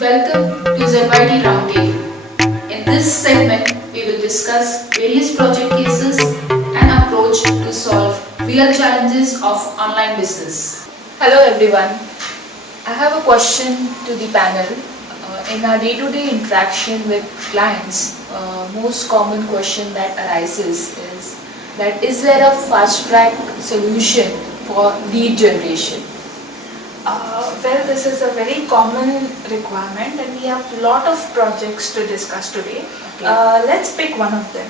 Welcome to ZYT Roundtable. In this segment, we will discuss various project cases and approach to solve real challenges of online business. Hello everyone. I have a question to the panel. In our day-to-day interaction with clients, most common question that arises is there a fast-track solution for lead generation? Well, this is a very common requirement and we have a lot of projects to discuss today. Okay. Let's pick one of them.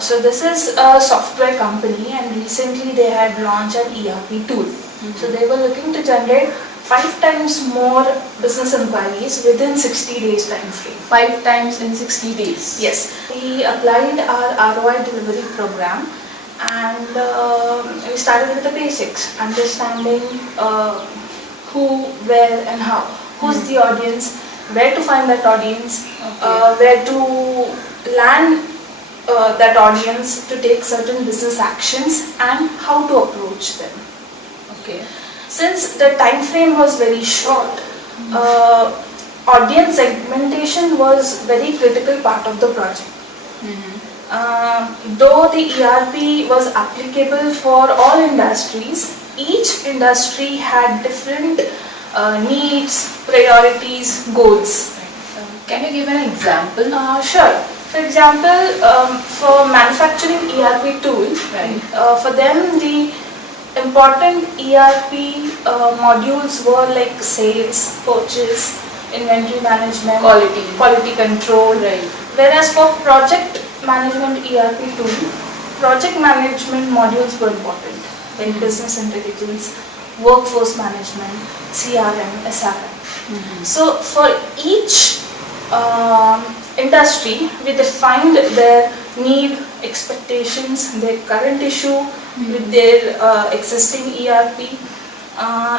So this is a software company and recently they had launched an ERP tool. So they were looking to generate 5 times more business inquiries within 60 days time frame. 5 times in 60 days? Yes. We applied our ROI delivery program and we started with the basics, understanding who, where and how. Who's the audience, where to find that audience, where to land that audience to take certain business actions and how to approach them. Okay. Since the time frame was very short, audience segmentation was very critical part of the project. Though the ERP was applicable for all industries, each industry had different needs, priorities, goals. Can you give an example? Sure. For example, for manufacturing ERP tool, for them the important ERP modules were like sales, purchase, inventory management, quality control. Right. Whereas for project management ERP tool, project management modules were important, like business intelligence, workforce management, CRM, SRM. So for each industry, we defined their need, expectations, their current issue with their existing ERP,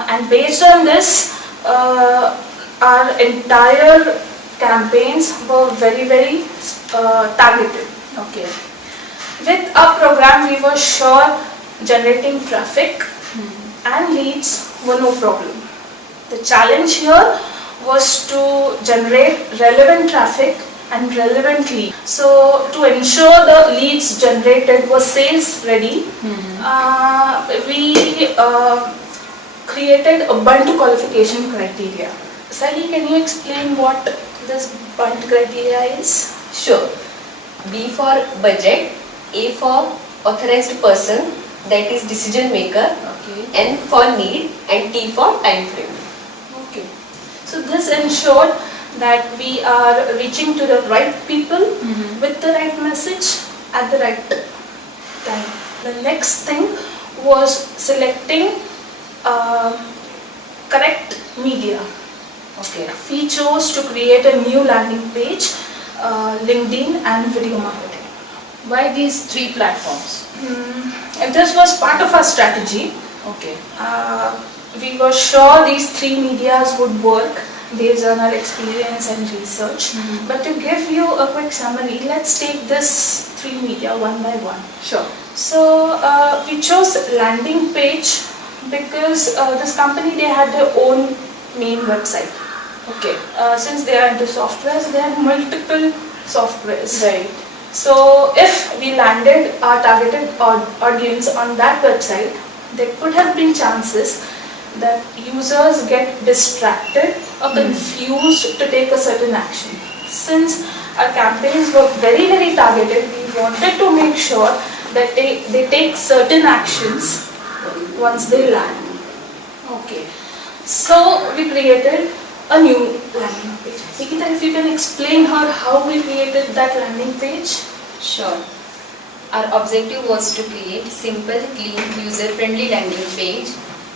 and based on this, our entire campaigns were very targeted. Okay. With our program, we were sure generating traffic and leads were no problem. The challenge here was to generate relevant traffic and relevant leads. So to ensure the leads generated were sales ready, we created a bunch qualification criteria. Sally, can you explain what this bunch criteria is? Sure. B for budget, A for authorized person, that is decision maker, N for need, and T for time frame. Okay. So this ensured that we are reaching to the right people with the right message at the right time. The next thing was selecting correct media. Okay. We chose to create a new landing page, LinkedIn and video marketing. Why these 3 platforms? And this was part of our strategy. Okay. We were sure these 3 medias would work based on our experience and research. But to give you a quick summary, let's take this 3 media one by one. Sure. So we chose landing page because this company, they had their own main website. Okay. Since they are into softwares, they have multiple softwares. Right. So if we landed our targeted audience on that website, there could have been chances that users get distracted or confused to take a certain action. Since our campaigns were very targeted, we wanted to make sure that they take certain actions once they land. Okay. So we created a new landing page. Nikita, if you can explain her how we created that landing page. Sure. Our objective was to create simple, clean, user-friendly landing page.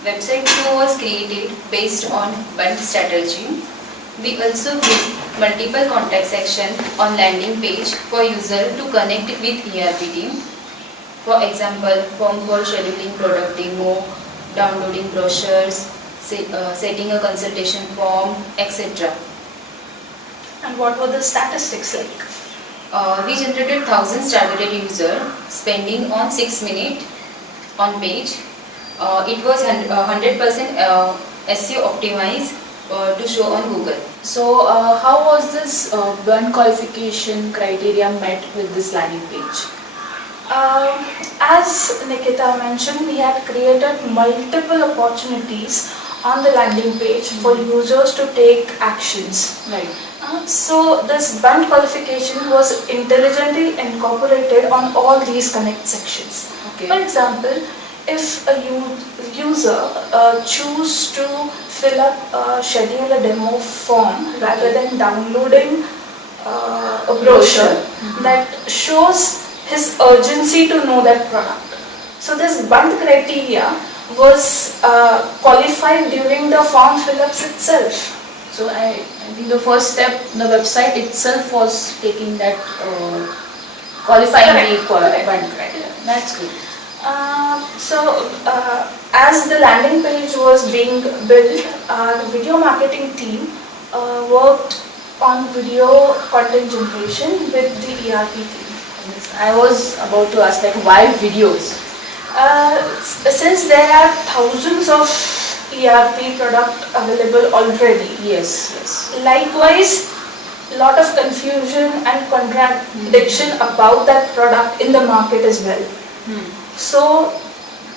Website flow was created based on bunch strategy. We also built multiple contact section on landing page for user to connect with ERP team. For example, form for scheduling product demo, downloading brochures, setting a consultation form, etc. And what were the statistics like? We generated thousands targeted user spending on 6 minutes on page. It was 100% SEO optimized to show on Google. So how was this burn qualification criteria met with this landing page? As Nikita mentioned, we had created multiple opportunities on the landing page for users to take actions. Right. So this band qualification was intelligently incorporated on all these connect sections. Okay. For example, if a user choose to fill up schedule a demo form rather than downloading a brochure that shows his urgency to know that product. So this band criteria was qualified during the form fill-ups itself. So I think the first step, the website itself was taking that qualifying the burn criteria. That's good. As the landing page was being built, our video marketing team worked on video content generation with the ERP team. I was about to ask, like, why videos? Since there are thousands of ERP product available already. Yes, yes. Likewise, lot of confusion and contradiction about that product in the market as well. So,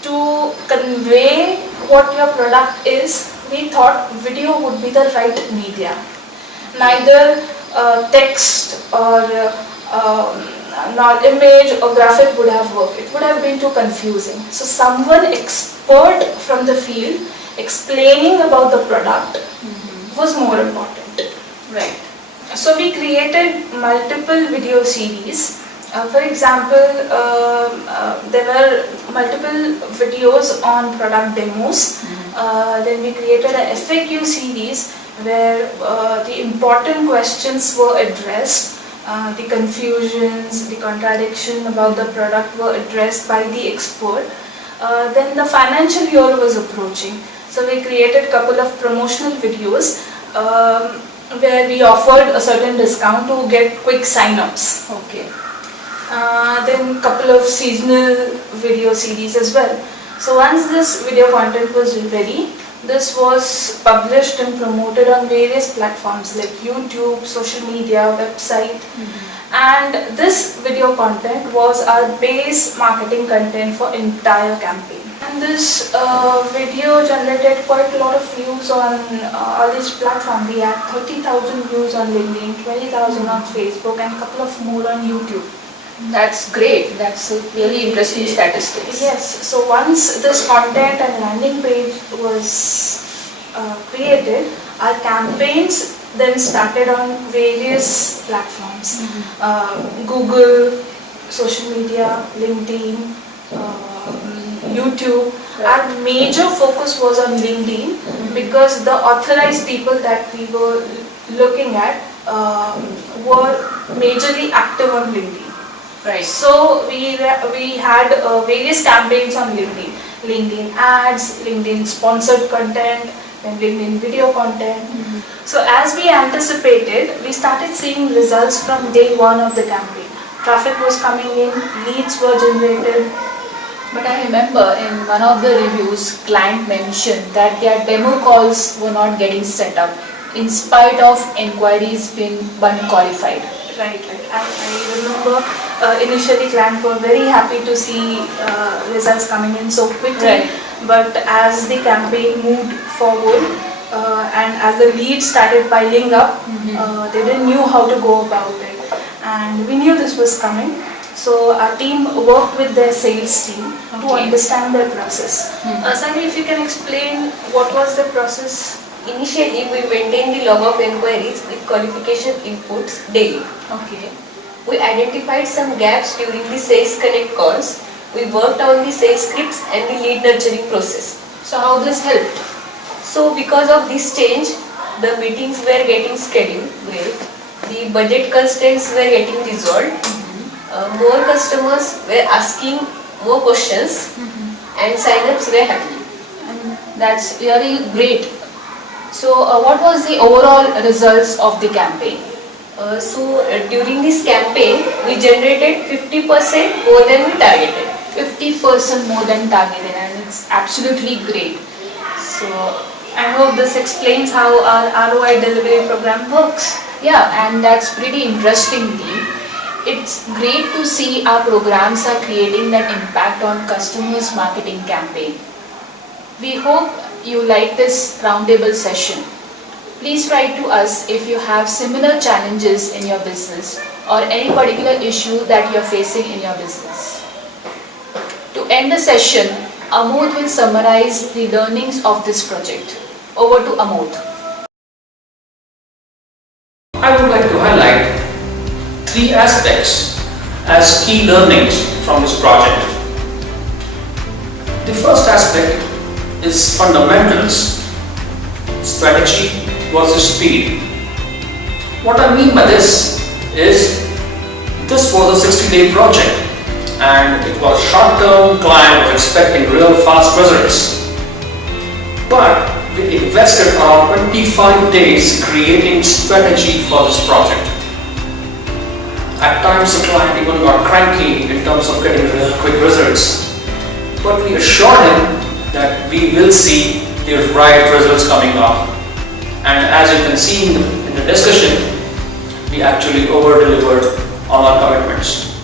to convey what your product is, we thought video would be the right media. Neither text or not image or graphic would have worked. It would have been too confusing. So someone expert from the field explaining about the product was more important. Right. So we created multiple video series. For example, there were multiple videos on product demos. Then we created a FAQ series where the important questions were addressed. The confusions, the contradiction about the product were addressed by the expert. Then the financial year was approaching. So we created a couple of promotional videos where we offered a certain discount to get quick sign-ups. Okay. Then couple of seasonal video series as well. So once this video content was ready, this was published and promoted on various platforms like YouTube, social media, website, and this video content was our base marketing content for entire campaign. And this video generated quite a lot of views on all these platforms. We had 30,000 views on LinkedIn, 20,000 on Facebook, and a couple of more on YouTube. That's great. That's a really interesting statistics. Yes, so once this content and landing page was created, our campaigns then started on various platforms. Google, social media, LinkedIn, YouTube. Our major focus was on LinkedIn because the authorized people that we were looking at were majorly active on LinkedIn. Right. So we had various campaigns on LinkedIn. LinkedIn ads, LinkedIn sponsored content, then LinkedIn video content. So as we anticipated, we started seeing results from day one of the campaign. Traffic was coming in, leads were generated. But I remember in one of the reviews, client mentioned that their demo calls were not getting set up in spite of inquiries being unqualified. Right. I remember initially clients were very happy to see results coming in so quickly. Right. But as the campaign moved forward and as the leads started piling up, they didn't know how to go about it. And we knew this was coming. So our team worked with their sales team to understand their process. Sunny, if you can explain what was the process? Initially, we maintained the log of inquiries with qualification inputs daily. Okay. We identified some gaps during the sales connect calls. We worked on the sales scripts and the lead nurturing process. So how this helped? So because of this change, the meetings were getting scheduled well, the budget constraints were getting resolved, more customers were asking more questions, and sign-ups were happening. And that's really great. So what was the overall results of the campaign? During this campaign, we generated 50% more than we targeted. 50% more than targeted, and it's absolutely great. So I hope this explains how our ROI delivery program works. Yeah, and that's pretty interesting, Dee. It's great to see our programs are creating that impact on customers' marketing campaign. We hope you like this roundtable session. Please write to us if you have similar challenges in your business or any particular issue that you're facing in your business. To end the session, Amod will summarize the learnings of this project. Over to Amod. I would like to highlight 3 aspects as key learnings from this project. The first aspect is fundamentals, strategy versus speed. What I mean by this is, this was a 60-day project and it was short-term. Client was expecting real fast results. But we invested around 25 days creating strategy for this project. At times the client even got cranky in terms of getting real quick results. But we assured him that we will see the right results coming up. And as you can see in the discussion, we actually over-delivered on our commitments.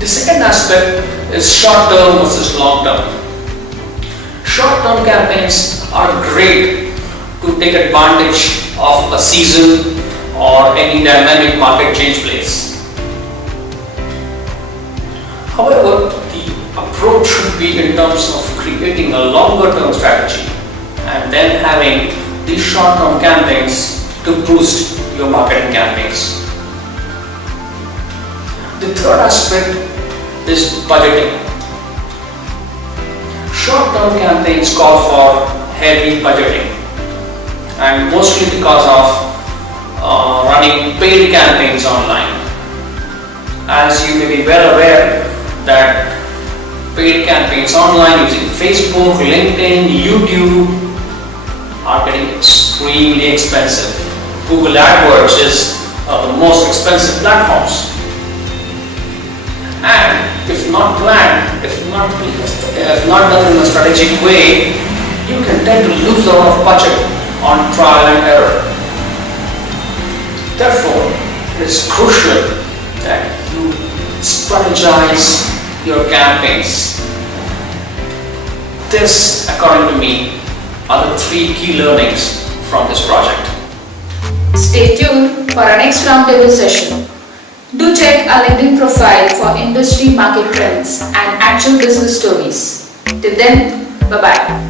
The second aspect is short-term versus long-term. Short-term campaigns are great to take advantage of a season or any dynamic market change place. However, the approach should be in terms of creating a longer-term strategy and then having these short-term campaigns to boost your marketing campaigns. The third aspect is budgeting. Short-term campaigns call for heavy budgeting, and mostly because of running paid campaigns online. As you may be well aware that paid campaigns online using Facebook, LinkedIn, YouTube are getting extremely expensive. Google AdWords is the most expensive platforms. And if not planned, if not done in a strategic way, you can tend to lose a lot of budget on trial and error. Therefore, it is crucial that you strategize your campaigns. This, according to me, are the 3 key learnings from this project. Stay tuned for our next roundtable session. Do check our LinkedIn profile for industry market trends and actual business stories. Till then, bye-bye.